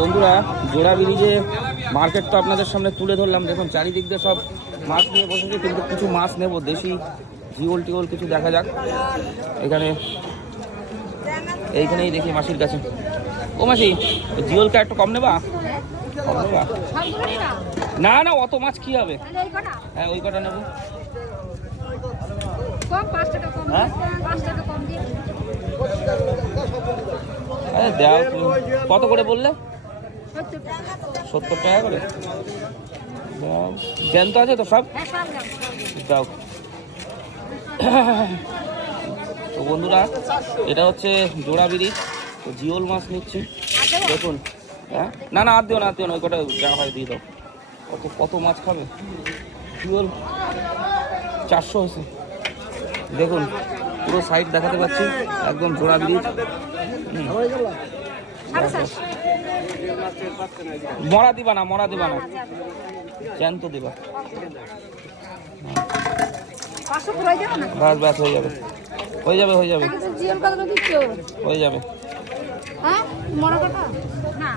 বন্ধুরা জোড়া ব্রিজে মার্কেট তো আপনাদের সামনে তুলে ধরলাম দেখুন চারিদিক দিয়ে সব মাছ নিয়ে বসেছে কিন্তু কিছু মাছ নেব দেশি জিওল টিওল কিছু দেখা যাক। এখানে এইখানেই দেখি মাসির কাছে। ও মাসি জিওলটা একটু কম নেবা? কম নেবা? না না অত মাছ কি হবে? হ্যাঁ ওই কটা নেব। হ্যাঁ? কত করে বললে? সত্তর টাকা করে? জ্যান্ত আছে তো সব? হ্যাঁ দাও। তো বন্ধুরা এটা হচ্ছে জোড়া ব্রিজ তো জিওল মাছ নিচ্ছি। দেখুন। হ্যাঁ? না না আর দিও না আর দিও না ওই কটা যা হয় দিয়ে দাও। কত কত মাছ খাবে? জিওল চারশো হয়েছে। দেখুন পুরো সাইড দেখাতে পাচ্ছি। একদম জোড়া ব্রিজ মরা দিবা না মরা দিবা না। জ্যান্ত দিবা। বাস বাস হয়ে যাবে হয়ে যাবে। হয়ে হয়ে যাবে। হ্যাঁ? মরা কথা? না।